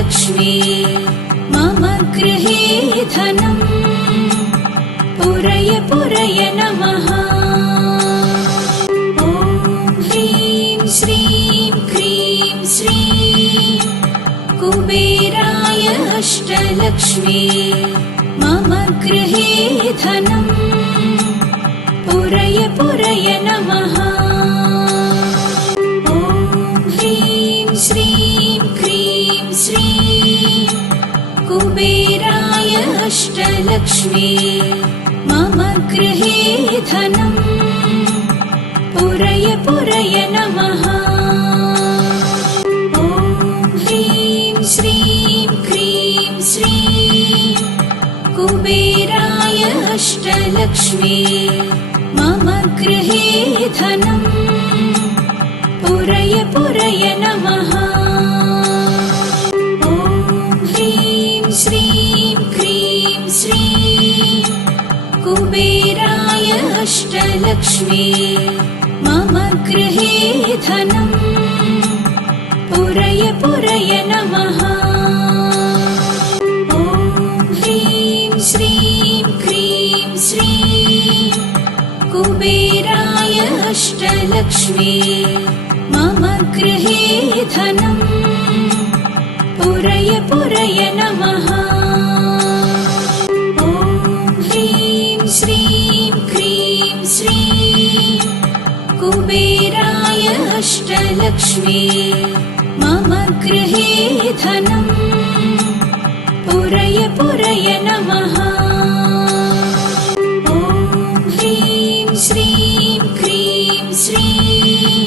अष्टलक्ष्मी मम गृहे धनम् पुरय पुरय नमः। ॐ ह्रीं श्रीं क्रीं श्रीं कुबेराय अष्टलक्ष्मी मम गृहे धनम् पुरय पुरय नमः। ॐ ह्रीं श्रीं क्रीं श्रीं कुबेराय अष्टलक्ष्मी मम गृहे धनम् पुरय पुरय नमः। ॐ ह्रीं श्रीं क्रीं श्रीं कुबेराय अष्टलक्ष्मी मम गृहे धनम् पुरय पुरय नमः। ॐ ह्रीं श्रीं क्रीं श्रीं कुबेराय अष्टलक्ष्मी मम गृहे धनम् पुरय पुरय नमः। ॐ ह्रीं श्रीं क्रीं श्रीं कुबेराय अष्टलक्ष्मी मम गृहे धनम् पुरय पुरय नमः। ॐ ह्रीं श्रीं क्रीं श्रीं कुबेराय अष्टलक्ष्मी मम गृहे धनम् पुरय पुरय नमः। ॐ ह्रीं श्रीं क्रीं श्रीं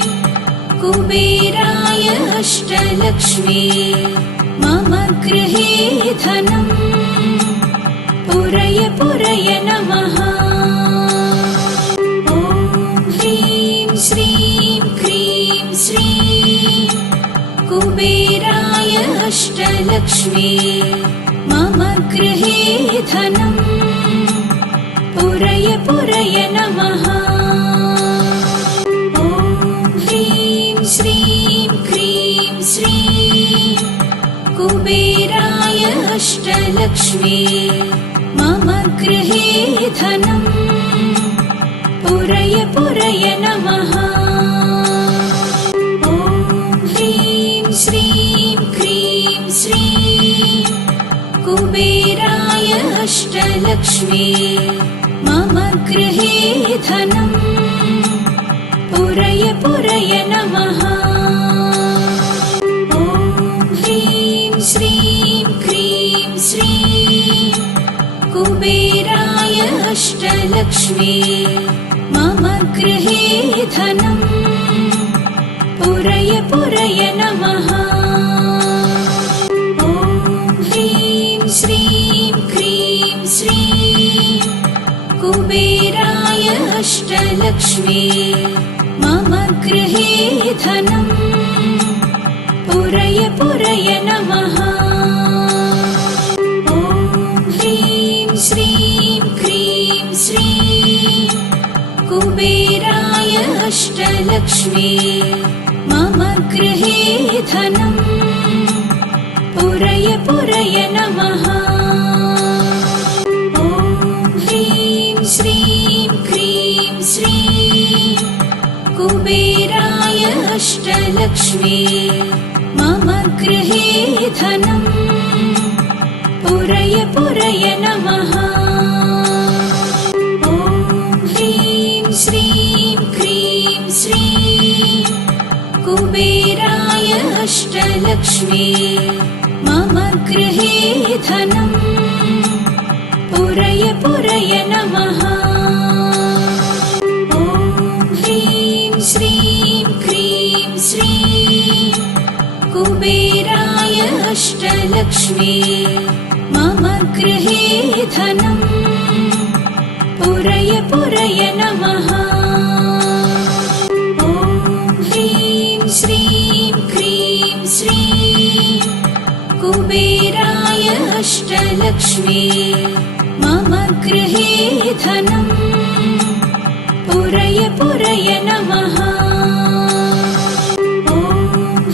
कुबेराय अष्टलक्ष्मी मम गृहे धनम् पुरय पुरय नमः। ॐ ह्रीं श्रीं क्रीं श्रीं कुबेराय अष्टलक्ष्मी मम गृहे धनम् पुरय पुरय नमः। ॐ ह्रीं श्रीं क्रीं श्रीं कुबेराय अष्टलक्ष्मी मम गृहे धनम् पुरय पुरय नमः। ॐ ह्रीं श्रीं क्रीं श्रीं कुबेराय अष्टलक्ष्मी मम गृहे धनम् पुरय पुरय नमः। ॐ ह्रीं श्रीं क्रीं श्रीं कुबेराय अष्टलक्ष्मी मम गृहे धनम् पुरय पुरय नमः। ॐ ह्रीं श्रीं क्रीं श्रीं कुबेराय अष्टलक्ष्मी मम गृहे धनम् पुरय पुरय नमः। ॐ ह्रीं श्रीं क्रीं श्रीं कुबेराय अष्टलक्ष्मी मम गृहे धनम् पुरय पुरय नमः। ॐ ह्रीं श्रीं क्रीं श्रीं कुबेराय अष्टलक्ष्मी मम गृहे धनम् पुरय पुरय नमः। ॐ ह्रीं श्रीं क्रीं श्रीं कुबेराय अष्टलक्ष्मी मम गृहे धनम् पुरय पुरय नमः। ॐ ह्रीं श्रीं क्रीं श्रीं कुबेराय अष्टलक्ष्मी मम गृहे धनम् पुरय पुरय नमः। ॐ ह्रीं श्रीं क्रीं श्रीं कुबेराय अष्टलक्ष्मी मम गृहे धनम् पुरय पुरय नमः। ॐ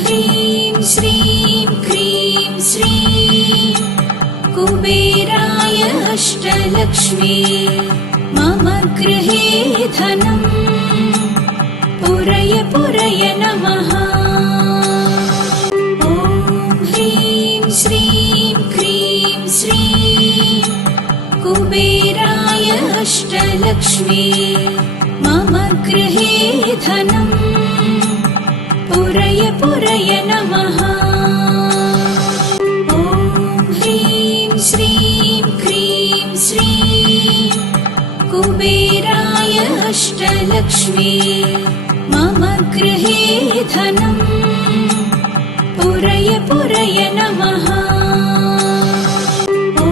ह्रीं श्रीं क्रीं श्रीं अष्टलक्ष्मी मम गृहे धनम् पुरय पुरय नमः। ॐ ह्रीं श्रीं क्रीं श्रीं कुबेराय अष्टलक्ष्मी मम गृहे धनम् पुरय पुरय नमः। ॐ ह्रीं श्रीं क्रीं श्रीं कुबेराय अष्टलक्ष्मी मम गृहे धनम् पुरय पुरय नमः। ॐ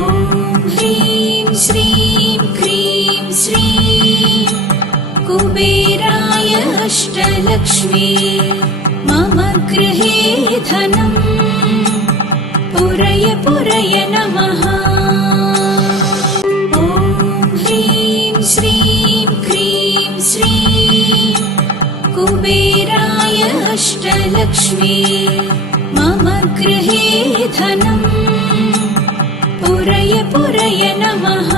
ह्रीं श्रीं क्रीं श्रीं कुबेराय अष्टलक्ष्मी मम गृहे धनम् पुरय पुरय नमः। ॐ ह्रीं श्रीं क्रीं श्रीं कुबेराय अष्टलक्ष्मी मम गृहे धनम् पुरय पुरय नमः।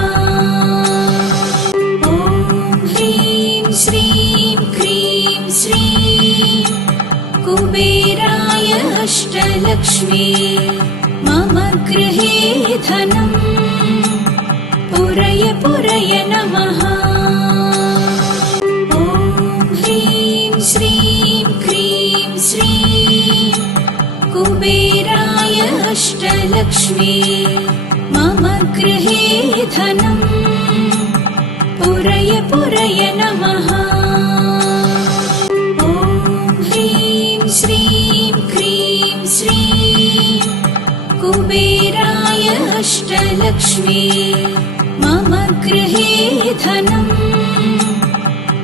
ॐ ह्रीं श्रीं क्रीं श्रीं कुबेराय अष्टलक्ष्मी मम गृहे धनम् पुरय पुरय नमः। ॐ ह्रीं श्रीं क्रीं श्रीं कुबेराय अष्टलक्ष्मी मम गृहे धनम् पुरय पुरय नमः। ॐ ह्रीं श्रीं क्रीं श्रीं कुबेराय अष्टलक्ष्मी मम गृहे धनम्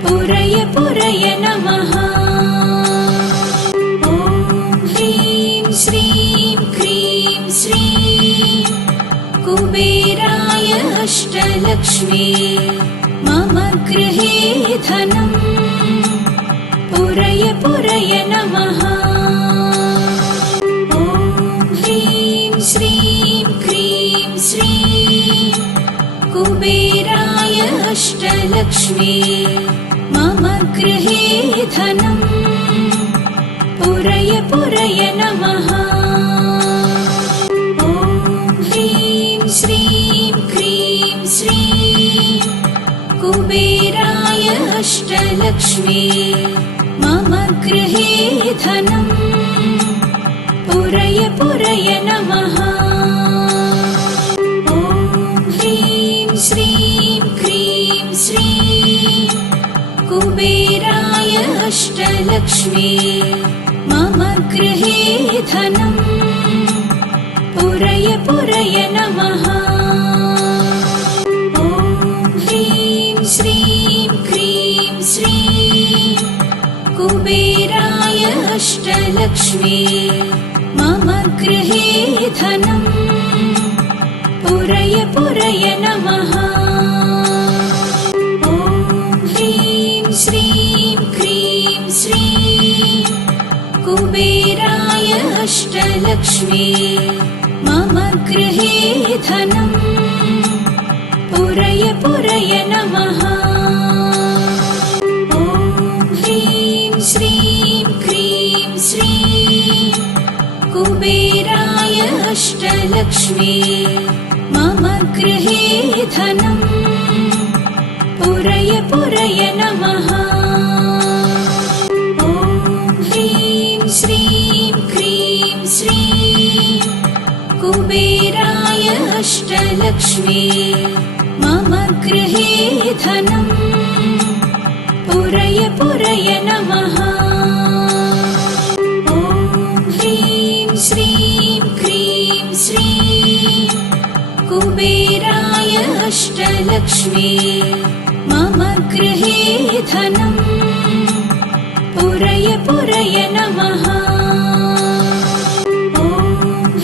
पुरय पुरय नमः। ॐ ह्रीं श्रीं क्रीं श्रीं कुबेराय अष्टलक्ष्मी मम गृहे धनम् पुरय पुरय नमः। ॐ ह्रीं श्रीं क्रीं श्रीं कुबेराय अष्टलक्ष्मी मम गृहे धनम् पुरय पुरय नमः। ॐ ह्रीं श्रीं क्रीं श्रीं कुबेराय अष्टलक्ष्मी मम गृहे धनम् पुरय पुरय नमः। ॐ ह्रीं श्रीं क्रीं श्रीं कुबेराय अष्टलक्ष्मी मम गृहे धनम् पुरय पुरय नमः। ॐ ह्रीं श्रीं क्रीं श्रीं कुबेराय अष्टलक्ष्मी मम गृहे धनम् पुरय पुरय नमः। ॐ ह्रीं श्रीं क्रीं श्रीं कुबेराय अष्टलक्ष्मी मम गृहे धनम् पुरय पुरय नमः। ॐ ह्रीं श्रीं क्रीं श्रीं कुबेराय अष्टलक्ष्मी मम गृहे धनम् पुरय पुरय नमः। ॐ ह्रीं श्रीं क्रीं श्रीं कुबेराय अष्टलक्ष्मी मम गृहे धनम् पुरय पुरय नमः। ॐ ह्रीं श्रीं क्रीं श्रीं कुबेराय अष्टलक्ष्मी मम गृहे धनम् पुरय पुरय नमः। ॐ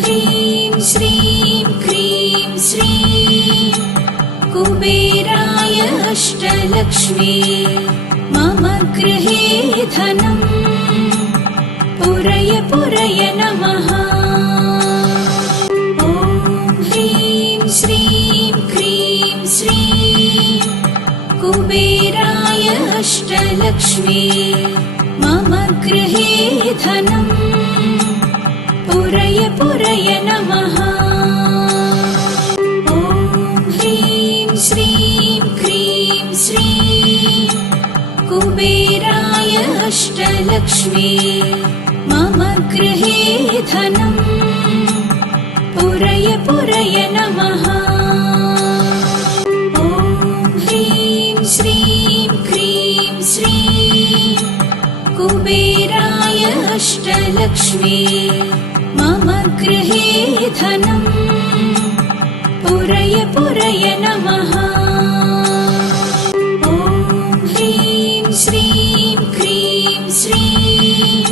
ह्रीं श्रीं क्रीं श्रीं कुबेराय अष्टलक्ष्मी मम गृहे धनम् पुरय पुरय नमः। ॐ ह्रीं श्रीं क्रीं कुबेराय अष्टलक्ष्मी मम गृहे धनम् पुरय पुरय नमः। ॐ ह्रीं श्रीं क्रीं श्रीं कुबेराय अष्टलक्ष्मी मम गृहे धनम् पुरय पुरय नमः। ॐ ह्रीं श्रीं क्रीं श्रीं कुबेराय अष्टलक्ष्मी मम गृहे धनम् पुरय पुरय नमः। ॐ ह्रीं श्रीं क्रीं श्रीं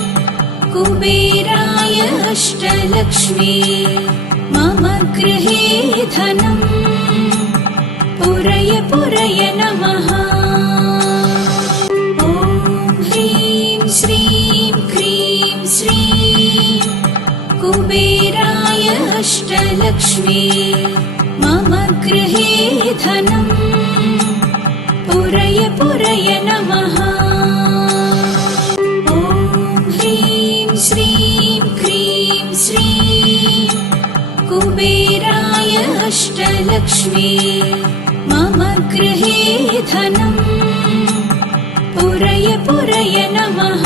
कुबेराय अष्टलक्ष्मी मम गृहे धनम् पुरय पुरय नमः। ॐ ह्रीं श्रीं क्रीं श्रीं कुबेराय अष्टलक्ष्मी मम गृहे धनम् पुरय पुरय नमः। ॐ ह्रीं श्रीं क्रीं श्रीं कुबेराय अष्टलक्ष्मी मम गृहे धनम् पुरय पुरय नमः।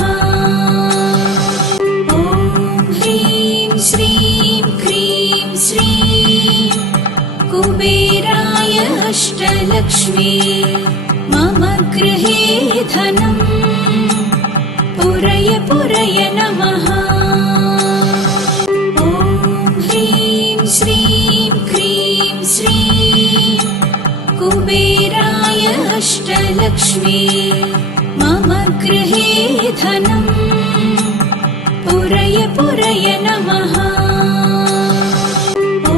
ॐ ह्रीं श्रीं क्रीं श्रीं कुबेराय अष्टलक्ष्मी मम गृहे धनम् पुरय पुरय नमः। ॐ ह्रीं श्रीं क्रीं श्रीं कुबेराय अष्टलक्ष्मी मम गृहे धनम् पुरय पुरय नमः। ॐ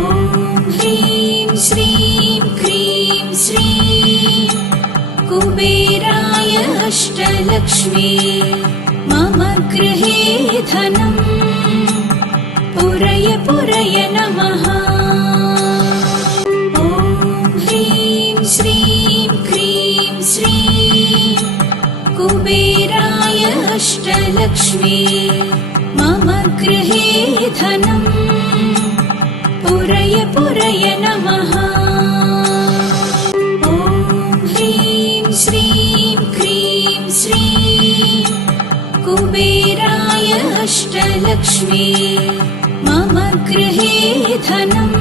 ह्रीं श्रीं क्रीं श्रीं कुबेराय अष्टलक्ष्मी मम गृहे धनम् पुरय पुरय नमः। ॐ ह्रीं श्रीं क्रीं श्रीं कुबेराय अष्टलक्ष्मी मम गृहे धनम् पुरय पुरय नमः। ॐ ह्रीं श्रीं क्रीं श्रीं कुबेराय अष्टलक्ष्मी मम गृहे धनम्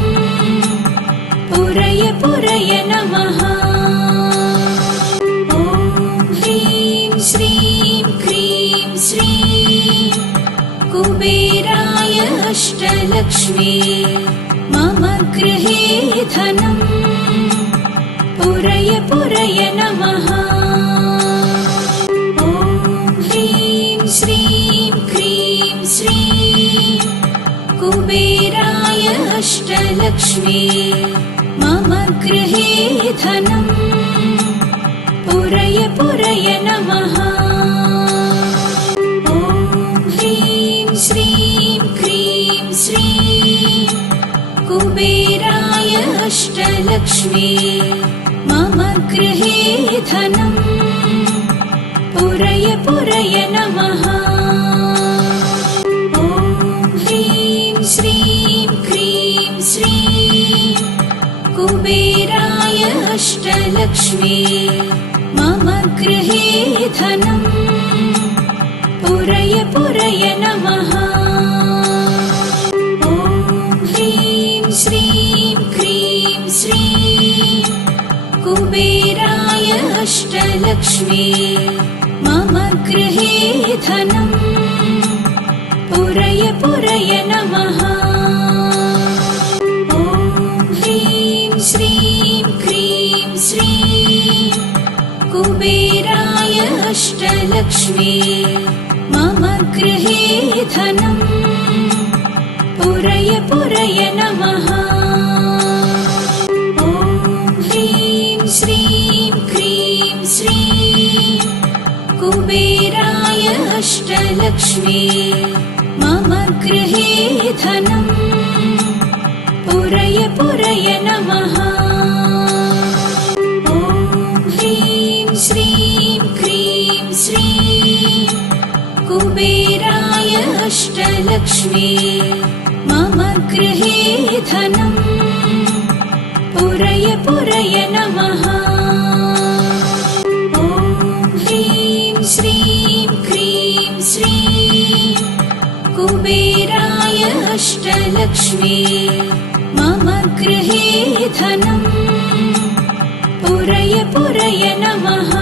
पुरय पुरय नमः। ॐ ह्रीं श्रीं क्रीं श्रीं कुबेराय अष्टलक्ष्मी मम गृहे धनम् पुरय पुरय नमः। ॐ ह्रीं श्रीं क्रीं श्रीं कुबेराय अष्टलक्ष्मी मम गृहे धनम् पुरय पुरय नमः। ॐ ह्रीं श्रीं क्रीं श्रीं कुबेराय अष्टलक्ष्मी मम गृहे धनम् पुरय पुरय नमः। ॐ ह्रीं श्रीं क्रीं श्रीं कुबेराय अष्टलक्ष्मी मम गृहे धनम् पुरय पुरय नमः। ॐ ह्रीं श्रीं क्रीं श्रीं कुबेराय अष्टलक्ष्मी मम गृहे धनम् पुरय पुरय नमः। ॐ ह्रीं श्रीं क्रीं श्रीं कुबेराय अष्टलक्ष्मी मम गृहे धनम् पुरय पुरय नमः। ॐ ह्रीं श्रीं क्रीं श्रीं कुबेराय अष्टलक्ष्मी मम गृहे धनम् पुरय पुरय नमः। ॐ ह्रीं श्रीं श्रीं कुबेराय अष्टलक्ष्मी मम गृहे धनं पुरय पुरय नमः। ॐ ह्रीं श्रीं क्रीं श्रीं कुबेराय अष्टलक्ष्मी मम गृहे धनं पुरय पुरय नमः।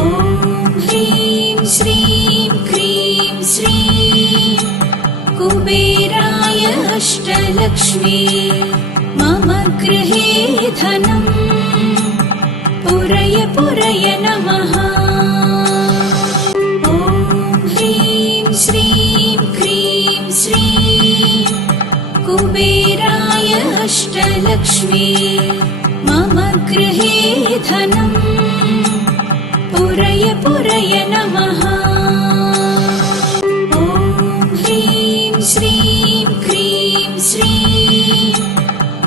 ॐ ह्रीं श्रीं क्रीं श्रीं कुबेराय अष्टलक्ष्मी मम गृहे धनं पुरय पुरय नमः। ॐ ह्रीं श्रीं क्रीं श्रीं कुबेराय अष्टलक्ष्मी मम गृहे धनं पुरय पुरय नमः। ॐ ह्रीं श्रीं क्रीं श्रीं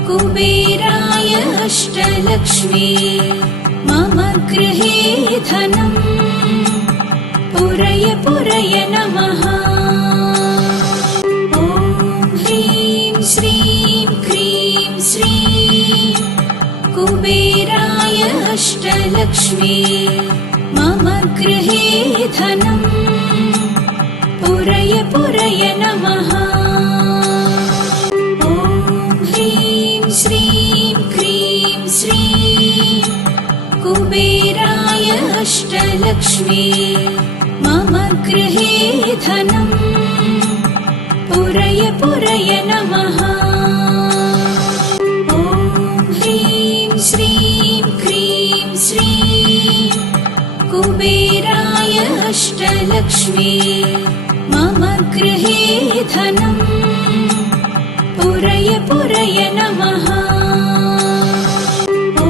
कुबेराय अष्टलक्ष्मी मम गृहे धनं पुरय पुरय नमः। ॐ ह्रीं श्रीं क्रीं श्रीं कुबेराय अष्टलक्ष्मी मम गृहे धनं पुरय पुरय नमः। ॐ ह्रीं श्रीं क्रीं श्रीं कुबेराय अष्टलक्ष्मी मम गृहे धनं पुरय पुरय नमः। ॐ ह्रीं श्रीं क्रीं श्रीं कुबेराय अष्टलक्ष्मी मम गृहे धनं पुरय पुरय नमः। ॐ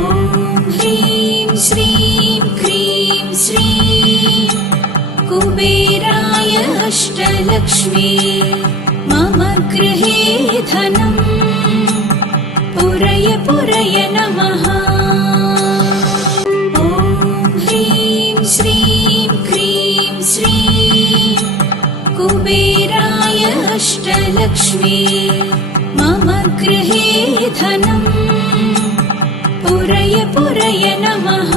ह्रीं श्रीं क्रीं श्रीं कुबेराय अष्टलक्ष्मी मम गृहे धनं पुरय पुरय नमः। ॐ ह्रीं श्रीं क्रीं श्रीं कुबेराय अष्टलक्ष्मी मम गृहे धनं पुरय पुरय नमः।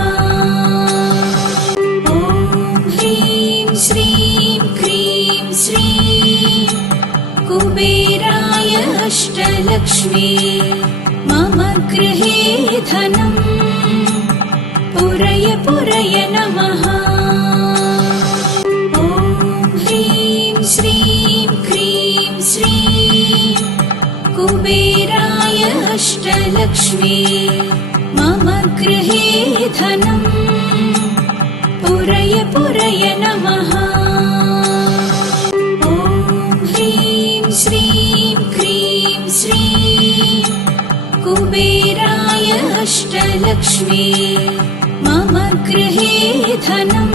ॐ ह्रीं श्रीं क्रीं श्रीं कुबेराय अष्टलक्ष्मी मम गृहे धनं पुरय पुरय नमः। ॐ ह्रीं श्रीं क्रीं श्रीं कुबेराय अष्टलक्ष्मी मम गृहे धनं पुरय पुरय नमः। ॐ ह्रीं श्रीं क्रीं श्रीं कुबेराय अष्टलक्ष्मी मम गृहे धनं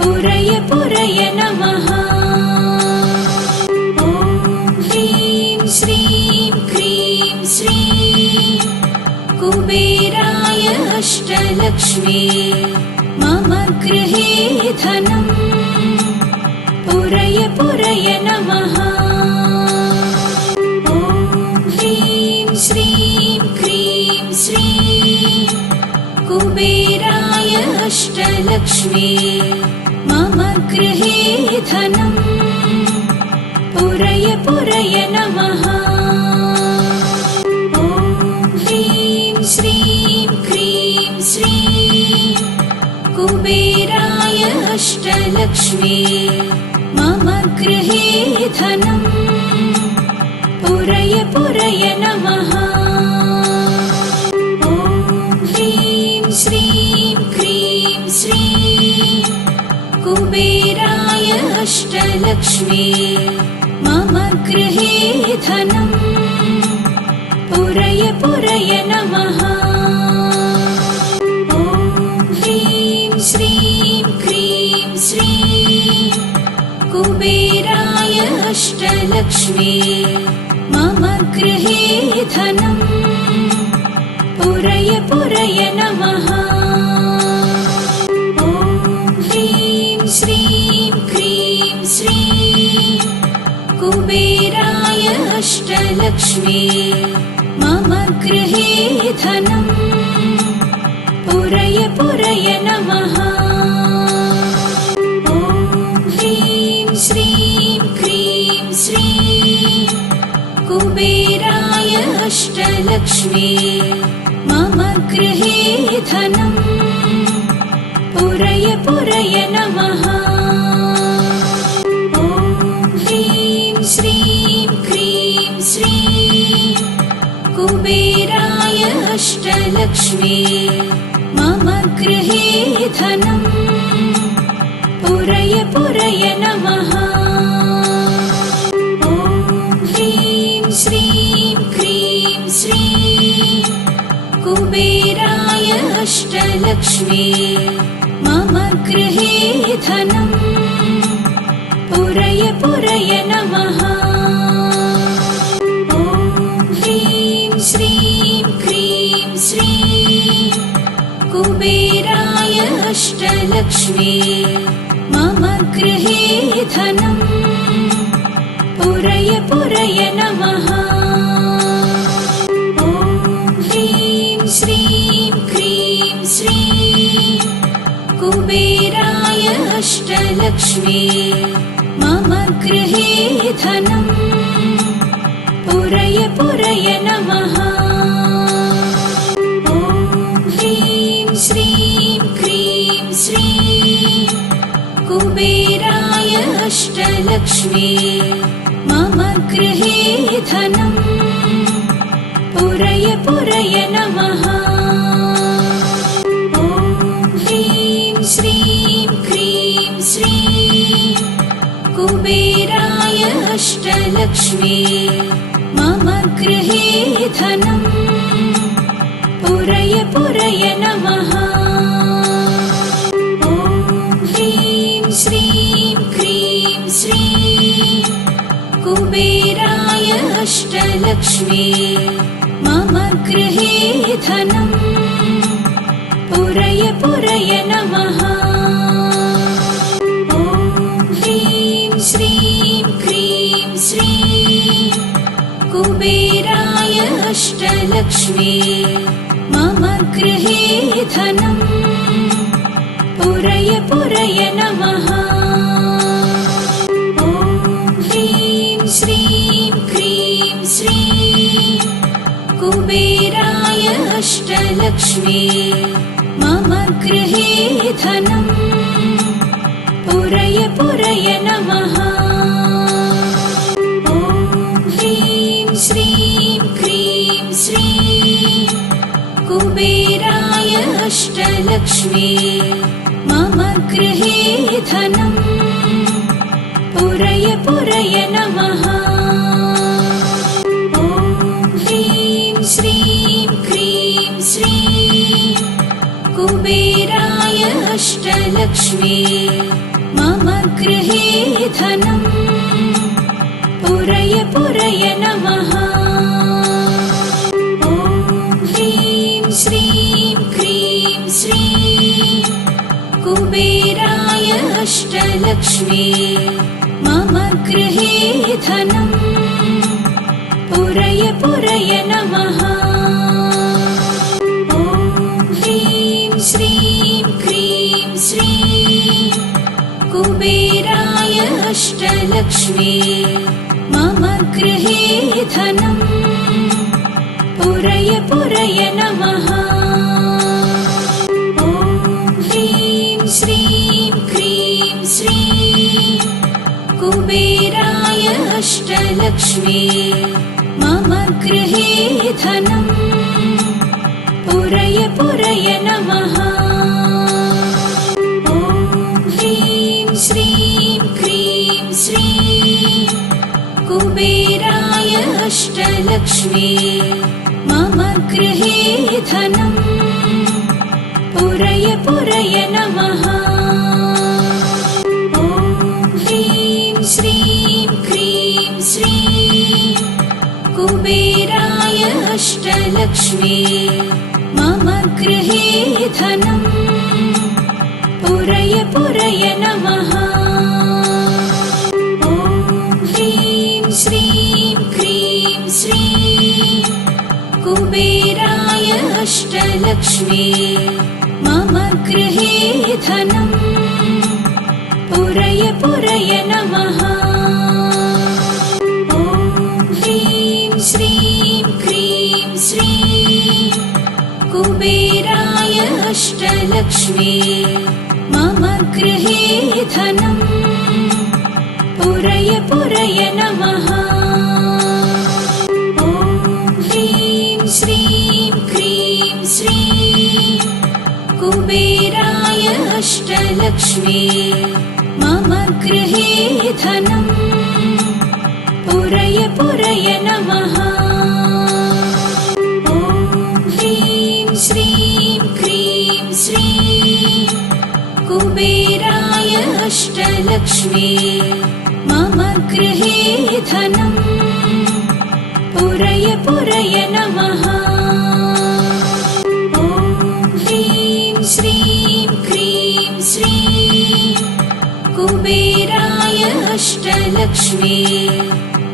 पुरय पुरय नमः। ॐ ह्रीं श्रीं क्रीं श्रीं कुबेराय अष्टलक्ष्मी मम गृहे धनं पुरय पुरय नमः। ॐ ह्रीं श्रीं क्रीं श्रीं कुबेराय अष्टलक्ष्मी मम गृहे धनं पुरय पुरय नमः। ॐ ह्रीं श्रीं क्रीं श्रीं कुबेराय अष्टलक्ष्मी मम गृहे धनं पुरय पुरय नमः। ॐ ह्रीं श्रीं क्रीं श्रीं कुबेराय अष्टलक्ष्मी मम गृहे धनं पुरय पुरय नमः। ॐ ह्रीं श्रीं क्रीं श्रीं कुबेराय अष्टलक्ष्मी मम गृहे धनं पुरय पुरय नमः। अष्टलक्ष्मी मम गृहे धनं पुरय पुरय नमः। ॐ ह्रीं श्रीं क्रीं श्रीं कुबेराय अष्टलक्ष्मी मम गृहे धनं पुरय पुरय नमः। ॐ ह्रीं श्रीं क्रीं श्रीं कुबेराय अष्टलक्ष्मी मम गृहे धनं पुरय पुरय नमः। ॐ ह्रीं श्रीं क्रीं श्रीं कुबेराय अष्टलक्ष्मी मम गृहे धनं पुरय पुरय नमः। ॐ ह्रीं श्रीं क्रीं श्रीं कुबेराय अष्टलक्ष्मी मम गृहे धनं पुरय पुरय नमः। ॐ ह्रीं श्रीं क्रीं श्रीं कुबेराय अष्टलक्ष्मी मम गृहे धनं पुरय पुरय नमः। ॐ ह्रीं श्रीं क्रीं श्रीं कुबेराय अष्टलक्ष्मी मम गृहे धनं पुरय पुरय नमः। ॐ ह्रीं श्रीं क्रीं श्रीं कुबेराय अष्टलक्ष्मी मम गृहे धनं पुरय पुरय नमः। ॐ ह्रीं श्रीं क्रीं श्रीं कुबेराय अष्टलक्ष्मी मम गृहे धनं पुरय पुरय नमः। ॐ ह्रीं श्रीं क्रीं श्रीं कुबेराय अष्टलक्ष्मी मम गृहे धनं पुरय पुरय नमः। ॐ ह्रीं श्रीं क्रीं श्रीं कुबेराय अष्टलक्ष्मी मम गृहे धनं पुरय पुरय नमः। ॐ ह्रीं श्रीं क्रीं श्रीं कुबेराय अष्टलक्ष्मी मम गृहे धनं पुरय पुरय नमः। ॐ ह्रीं श्रीं क्रीं श्रीं कुबेराय अष्टलक्ष्मी मम गृहे धनं पुरय पुरय नमः। ॐ ह्रीं श्रीं क्रीं श्रीं कुबेराय अष्टलक्ष्मी मम गृहे धनं पुरय पुरय नमः। ॐ ह्रीं श्रीं क्रीं श्रीं कुबेराय अष्टलक्ष्मी मम गृहे धनं पुरय पुरय नमः। ॐ ह्रीं श्रीं क्रीं श्रीं कुबेराय अष्टलक्ष्मी मम गृहे धनं पुरय पुरय नमः। ॐ ह्रीं श्रीं क्रीं श्रीं कुबेराय अष्टलक्ष्मी मम गृहे धनं पुरय पुरय नमः। ॐ ह्रीं श्रीं क्रीं श्रीं कुबेराय अष्टलक्ष्मी मम गृहे धनं पुरय पुरय नमः। ॐ ह्रीं श्रीं क्रीं श्रीं अष्टलक्ष्मी मम गृहे धनम् पुरय पुरय नमः। ॐ ह्रीं श्रीं क्रीं श्रीं कुबेराय अष्टलक्ष्मी मम गृहे धनम् पुरय पुरय नमः। ॐ ह्रीं श्रीं क्रीं श्रीं कुबेराय अष्टलक्ष्मी मम गृहे धनम् पुरय पुरय नमः। ॐ ह्रीं श्रीं क्रीं श्रीं कुबेराय अष्टलक्ष्मी मम गृहे धनम् पुरय पुरय नमः। ॐ ह्रीं श्रीं क्रीं श्रीं कुबेराय अष्टलक्ष्मी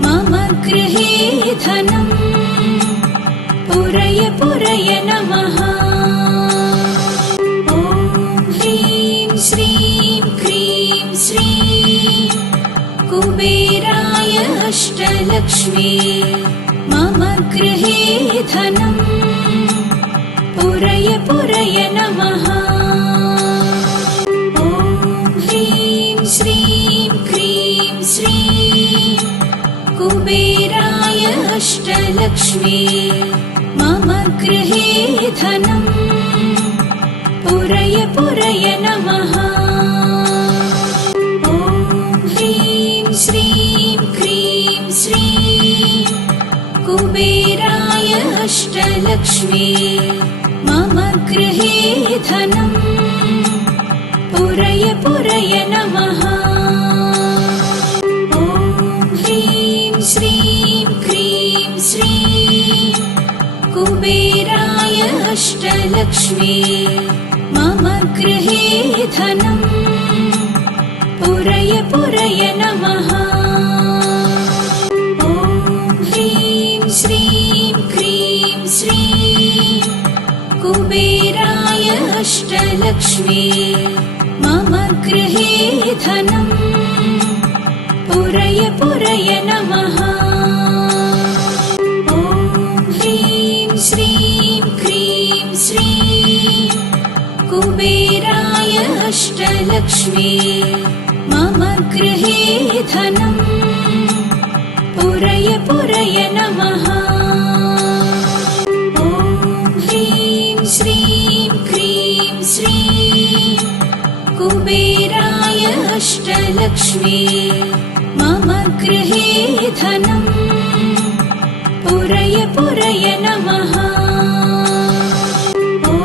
मम गृहे धनम् पुरय पुरय नमः। ॐ ह्रीं श्रीं क्रीं श्रीं कुबेराय अष्टलक्ष्मी मम गृहे धनम् पुरय पुरय नमः। ॐ ह्रीं श्रीं क्रीं श्रीं कुबेराय अष्टलक्ष्मी मम गृहे धनम् पुरय पुरय नमः। ॐ ह्रीं श्रीं क्रीं श्रीं कुबेराय अष्टलक्ष्मी मम गृहे धनम् पुरय पुरय नमः। ॐ ह्रीं श्रीं क्रीं श्रीं कुबेराय अष्टलक्ष्मी मम गृहे धनम् पुरय पुरय नमः। ॐ ह्रीं श्रीं क्रीं श्रीं कुबेराय अष्टलक्ष्मी मम गृहे धनम् पुरय पुरय नमः। ॐ ह्रीं श्रीं क्रीं श्रीं कुबेराय अष्टलक्ष्मी मम गृहे धनम् पुरय पुरय नमः। ॐ ह्रीं श्रीं क्रीं श्रीं कुबेराय अष्टलक्ष्मी मम गृहे धनम् पुरय पुरय नमः। ॐ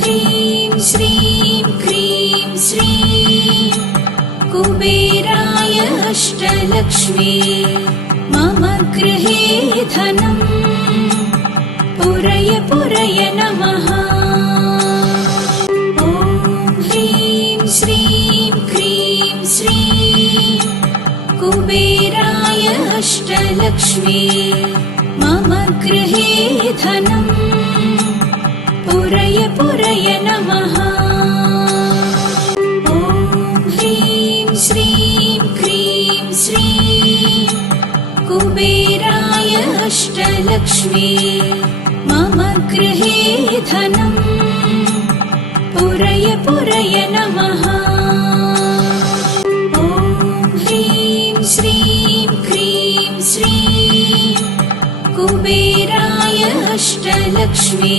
ह्रीं श्रीं क्रीं श्रीं कुबेराय अष्टलक्ष्मी मम गृहे धनम् पुरय पुरय नमः। ॐ ह्रीं श्रीं क्रीं श्रीं कुबेराय अष्टलक्ष्मी मम गृहे धनम् पुरय पुरय नमः। ॐ ह्रीं श्रीं क्रीं श्रीं कुबेराय अष्टलक्ष्मी मम गृहे धनम् पुरय पुरय नमः। ॐ ह्रीं श्रीं क्रीं श्रीं कुबेराय अष्टलक्ष्मी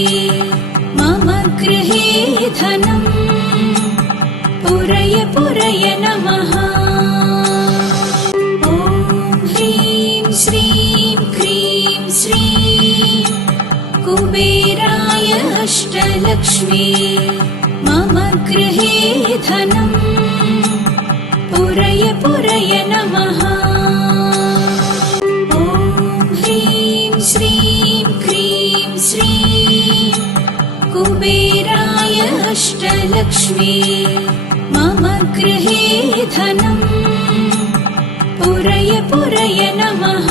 मम गृहे धनम् पुरय पुरय नमः। ॐ ह्रीं श्रीं क्रीं श्रीं कुबेराय अष्टलक्ष्मी मम गृहे धनम् पुरय पुरय नमः। ॐ ह्रीं श्रीं क्रीं श्रीं कुबेराय अष्टलक्ष्मी मम गृहे धनम् पुरय पुरय नमः।